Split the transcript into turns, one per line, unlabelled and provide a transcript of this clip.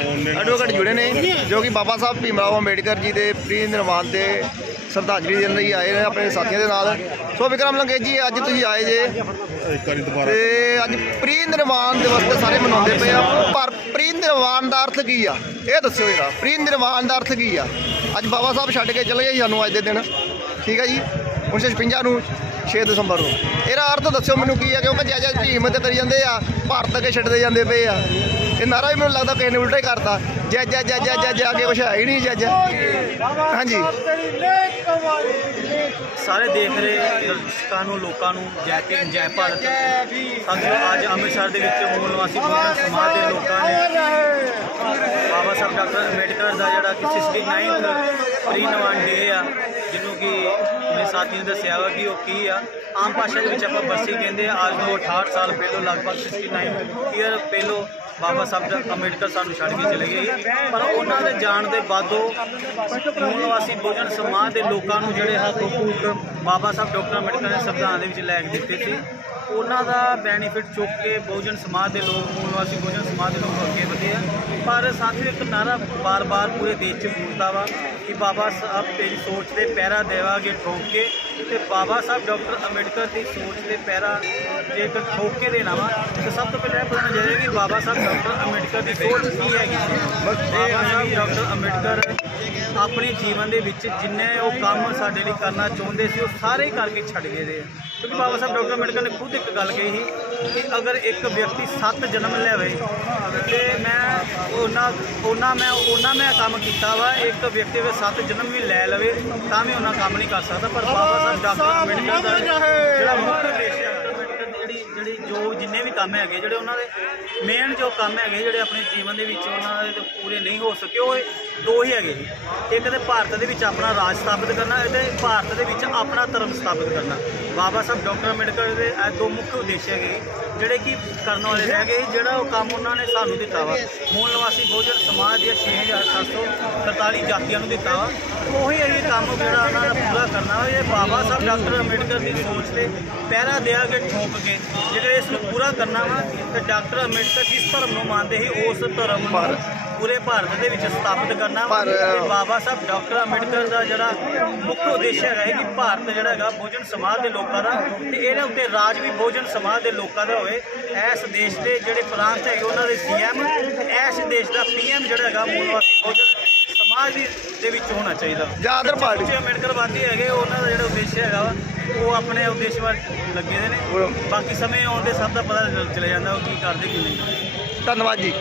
ਘੱਟ ਜੁੜੇ ਨੇ ਜੋ ਕਿ ਬਾਬਾ ਸਾਹਿਬ ਭੀਮਰਾਓ ਅੰਬੇਡਕਰ ਜੀ ਦੇ ਪ੍ਰੀ ਨਿਰਵਾਣ ਦੇ ਸ਼ਰਧਾਂਜਲੀ ਦੇਣ ਲਈ ਆਏ ਨੇ ਆਪਣੇ ਸਾਥੀਆਂ ਦੇ ਨਾਲ। ਸੋ ਵਿਕਰਮ ਲੰਗੇ ਜੀ ਅੱਜ ਤੁਸੀਂ ਆਏ ਜੇ। ਤੇ ਅੱਜ ਪ੍ਰੀ ਨਿਰਵਾਣ ਦਿਵਸ ਤੇ ਸਾਰੇ ਮਨਾਉਂਦੇ ਪਏ ਆ। ਪਰ ਪ੍ਰੀ ਨਿਰਵਾਣ ਦਾ ਅਰਥ ਕੀ ਆ? ਇਹ ਦੱਸਿਓ ਜਰਾ ਪ੍ਰੀ ਨਿਰਵਾਣ ਦਾ ਅਰਥ ਕੀ ਆ? ਅੱਜ ਬਾਬਾ ਸਾਹਿਬ ਛੱਡ ਕੇ ਚਲੇ ਗਏ ਸਾਨੂੰ ਅੱਜ ਦੇ ਦਿਨ। ਠੀਕ ਹੈ ਜੀ? 1956 ਨੂੰ 6 ਦਸੰਬਰ ਨੂੰ। ਇਹਦਾ ਅਰਥ ਦੱਸਿਓ ਮੈਨੂੰ ਕੀ ਆ? ਕਿਉਂਕਿ ਜੈ ਜੈ ਭੀਮ ਤੇ ਕਰੀ ਜਾਂਦੇ ਆ ਭਾਰਤ ਅੱਗੇ ਛੱਡਦੇ ਜਾਂਦੇ ਪਏ ਆ। ਇਹ ਨਾਰਾ ਵੀ ਮੈਨੂੰ ਲੱਗਦਾ ਕਿਸੇ ਨੇ ਉਲਟਾ ਹੀ ਕਰਤਾ। ਜੈ ਜੈ ਜੈ ਜੈ ਜੈ ਜੈ, ਅੱਗੇ ਕੁਛ ਹੈ ਹੀ ਨਹੀਂ, ਜੈ ਜੈ। ਹਾਂਜੀ।
ਸਾਰੇ ਦੇਖ ਰਹੇ ਦਰਸ਼ਕਾਂ ਨੂੰ, ਲੋਕਾਂ ਨੂੰ, ਜੈ ਤੇ ਜੈ ਭਾਰਤ। ਸਾਥੀਓ, ਅੱਜ ਅੰਮ੍ਰਿਤਸਰ ਦੇ ਵਿੱਚ ਮੂਲ ਨਿਵਾਸੀ ਬਹੁਜਨ ਸਮਾਜ ਦੇ ਲੋਕਾਂ ਨੇ ਬਾਬਾ ਸਾਹਿਬ ਡਾਕਟਰ ਅੰਬੇਡਕਰ ਦਾ ਜਿਹੜਾ ਕਿ 69th ਪ੍ਰੀਨਵਾਨ ਡੇ ਆ, ਜਿਹਨੂੰ ਕਿ ਮੇਰੇ ਸਾਥੀ ਨੇ ਦੱਸਿਆ ਵਾ ਕਿ ਉਹ ਕੀ ਆ? ਆਮ ਭਾਸ਼ਾ ਦੇ ਵਿੱਚ ਆਪਾਂ ਬਰਸੀ ਕਹਿੰਦੇ ਆ, ਅੱਜ ਤੋਂ 68 ਸਾਲ ਪਹਿਲੋਂ, ਲਗਭਗ 69 ਈਅਰ ਪਹਿਲਾਂ ਬਾਬਾ ਸਾਹਿਬ ਦਾ ਅੰਬੇਡਕਰ ਸਾਨੂੰ ਛੱਡ ਕੇ ਚਲੇ ਗਏ ਪਰ ਉਹਨਾਂ ਦੇ ਜਾਣ ਦੇ ਬਾਅਦੋਂ ਮੂਲ ਨਿਵਾਸੀ ਬਹੁਜਨ ਸਮਾਜ ਦੇ ਲੋਕਾਂ ਨੂੰ ਜਿਹੜੇ ਹੱਥ ਬਾਬਾ ਸਾਹਿਬ ਡਾਕਟਰ ਅੰਬੇਡਕਰ ਨੇ ਸੰਵਿਧਾਨ ਦੇ ਵਿੱਚ ਲੈ ਕੇ ਦਿੱਤੇ ਸੀ, ਉਹਨਾਂ ਦਾ ਬੈਨੀਫਿਟ ਚੁੱਕ ਕੇ ਬਹੁਜਨ ਸਮਾਜ ਦੇ ਲੋਕ, ਮੂਲ ਨਿਵਾਸੀ ਬਹੁਜਨ ਸਮਾਜ ਦੇ ਲੋਕ ਅੱਗੇ ਵਧੇ ਆ। ਪਰ ਸਾਥੀਓ ਇੱਕ ਨਾਰਾ ਬਾਰ-ਬਾਰ ਪੂਰੇ ਦੇਸ਼ 'ਚ ਗੂੰਜਦਾ ਵਾ। ਕਿ ਬਾਬਾ ਸਾਹਿਬ ਤੇਰੀ ਸੋਚ ਤੇ ਪਹਿਰਾ ਦੇਵਾਂਗੇ ਠੋਕ ਕੇ ਤੇ ਬਾਬਾ ਸਾਹਿਬ ਡਾਕਟਰ ਅੰਬੇਡਕਰ ਦੀ ਸੋਚ ਤੇ ਪਹਿਰਾ ਜੇਕਰ ਠੋਕ ਕੇ ਦੇਣਾ ਵਾ ਤੇ ਸਭ ਤੋਂ ਪਹਿਲਾਂ ਇਹ ਪਤਾ ਚਾਹੀਦਾ ਕਿ ਬਾਬਾ ਸਾਹਿਬ ਡਾਕਟਰ ਅੰਬੇਡਕਰ ਦੀ ਸੋਚ ਕੀ ਹੈਗੀ ਬਾਬਾ ਸਾਹਿਬ ਡਾਕਟਰ ਅੰਬੇਡਕਰ ਆਪਣੇ ਜੀਵਨ ਦੇ ਵਿੱਚ ਜਿੰਨੇ ਉਹ ਕੰਮ ਸਾਡੇ ਲਈ ਕਰਨਾ ਚਾਹੁੰਦੇ ਸੀ ਉਹ ਸਾਰੇ ਕਰਕੇ ਛੱਡ ਗਏ ਦੇ। ਕਿਉਂਕਿ ਬਾਬਾ ਸਾਹਿਬ ਡਾਕਟਰ ਅੰਬੇਡਕਰ ਨੇ ਖੁਦ ਇੱਕ ਗੱਲ ਕਹੀ ਸੀ ਕਿ ਅਗਰ ਇੱਕ ਵਿਅਕਤੀ ਸੱਤ ਜਨਮ ਲੈਵੇ ਤੇ ਮੈਂ ਉਹਨਾਂ ਉਹਨਾਂ ਮੈਂ ਉਹਨਾਂ ਮੈਂ ਕੰਮ ਕੀਤਾ ਵਾ ਇੱਕ ਵਿਅਕਤੀ ਦੇ ਸੱਤ ਜਨਮ ਵੀ ਲੈ ਲਵੇ ਤਾਂ ਵੀ ਉਹਨਾਂ ਕੰਮ ਨਹੀਂ ਕਰ ਸਕਦਾ ਪਰ ਬਾਬਾ ਸਾਹਿਬ ਡਾਕਟਰ ਅੰਬੇਡਕਰ ਦਾ ਜਿਹੜਾ ਮੁੱਖ ਉਦੇਸ਼ ਹੈ ਜਿਹੜੀ ਜਿਹੜੀ ਜੋ ਜਿੰਨੇ ਵੀ ਕੰਮ ਹੈਗੇ ਜਿਹੜੇ ਉਹਨਾਂ ਦੇ ਮੇਨ ਜੋ ਕੰਮ ਹੈਗੇ ਜਿਹੜੇ ਆਪਣੇ ਜੀਵਨ ਦੇ ਵਿੱਚ ਉਹਨਾਂ ਦੇ ਪੂਰੇ ਨਹੀਂ ਹੋ ਸਕੇ ਉਹ ਦੋ ਹੀ ਹੈਗੇ ਇੱਕ ਤੇ ਭਾਰਤ ਦੇ ਵਿੱਚ ਆਪਣਾ ਰਾਜ ਸਥਾਪਿਤ ਕਰਨਾ ਤੇ ਭਾਰਤ ਦੇ ਵਿੱਚ ਆਪਣਾ ਧਰਮ ਸਥਾਪਿਤ ਕਰਨਾ। ਬਾਬਾ ਸਾਹਿਬ ਡਾਕਟਰ ਅੰਬੇਡਕਰ ਦੇ ਇਹ ਦੋ ਮੁੱਖ ਉਦੇਸ਼ ਹੈਗੇ ਜਿਹੜੇ ਕਿ ਕਰਨ ਵਾਲੇ ਰਹਿ ਗਏ, ਜਿਹੜਾ ਉਹ ਕੰਮ ਉਹਨਾਂ ਨੇ ਸਾਨੂੰ ਦਿੱਤਾ ਵਾ। ਮੂਲ ਨਿਵਾਸੀ ਬਹੁਜਨ ਸਮਾਜ ਦੀਆਂ 6743 ਜਾਤੀਆਂ ਨੂੰ ਦਿੱਤਾ ਵਾ। ਉਹੀ ਇਹ ਕੰਮ ਜਿਹੜਾ ਉਹਨਾਂ ਨੇ ਪੂਰਾ ਕਰਨਾ ਵਾ। ਇਹ ਬਾਬਾ ਸਾਹਿਬ ਡਾਕਟਰ ਅੰਬੇਡਕਰ ਦੀ ਸੋਚ ਤੇ ਪਹਿਰਾ ਦਿਆ ਕੇ ਠੋਕ ਕੇ ਜੇਕਰ ਇਸ ਨੂੰ ਪੂਰਾ ਕਰਨਾ ਵਾ, ਤੇ ਡਾਕਟਰ ਅੰਬੇਡਕਰ ਜਿਸ ਧਰਮ ਨੂੰ ਮੰਨਦੇ ਸੀ, ਉਸ ਧਰਮ ਨੂੰ ਪੂਰੇ ਭਾਰਤ ਦੇ ਵਿੱਚ ਸਥਾਪਿਤ ਕਰਨਾ ਵਾ।
ਪਰ-
ਤੇ ਬਾਬਾ ਸਾਹਿਬ ਡਾਕਟਰ ਅੰਬੇਡਕਰ ਦਾ ਜਿਹੜਾ ਮੁੱਖ ਉਦੇਸ਼ ਹੈਗਾ ਹੈ ਕਿ ਭਾਰਤ ਜਿਹੜਾ ਹੈਗਾ ਬਹੁਜਨ ਸਮਾਜ ਦੇ ਲੋਕਾਂ ਦਾ ਤੇ ਇਹਦੇ ਉੱਤੇ ਰਾਜ ਵੀ ਬਹੁਜਨ ਸਮਾਜ ਦੇ ਲੋਕਾਂ ਦਾ ਹੋਵੇ। ਇਸ ਦੇਸ਼ ਦੇ ਜਿਹੜੇ ਪ੍ਰਾਂਤ ਹੈਗੇ ਉਹਨਾਂ ਦੇ ਸੀਐਮ ਇਸ ਦੇਸ਼ ਦਾ ਪੀਐਮ ਜਿਹੜਾ ਹੈਗਾ ਮੂਲ ਨਿਵਾਸੀ ਬਹੁਜਨ ਸਮਾਜ ਦੀ ਦੇ ਵਿੱਚ ਹੋਣਾ ਚਾਹੀਦਾ।
ਜ਼ਿਆਦਾਤਰ ਪਾਰਟੀ।
ਜਿਹੜੇ ਅੰਬੇਡਕਰਵਾਦੀ ਹੈਗੇ ਉਹਨਾਂ ਦਾ ਜਿਹੜਾ ਉਦੇਸ਼ ਹੈਗਾ ਵਾ ਉਹ ਆਪਣੇ ਉਦੇਸ਼ ਵੱਲ ਲੱਗੇ ਦੇ ਨੇ। ਬਾਕੀ ਸਮੇਂ ਆਉਣ ਦੇ ਸਭ ਦਾ ਪਤਾ ਚੱਲ- ਚੱਲ ਜਾਂਦਾ ਉਹ ਕੀ ਕਰਦੇ ਕੀ ਨਹੀਂ।
ਧੰਨਵਾਦ ਜੀ।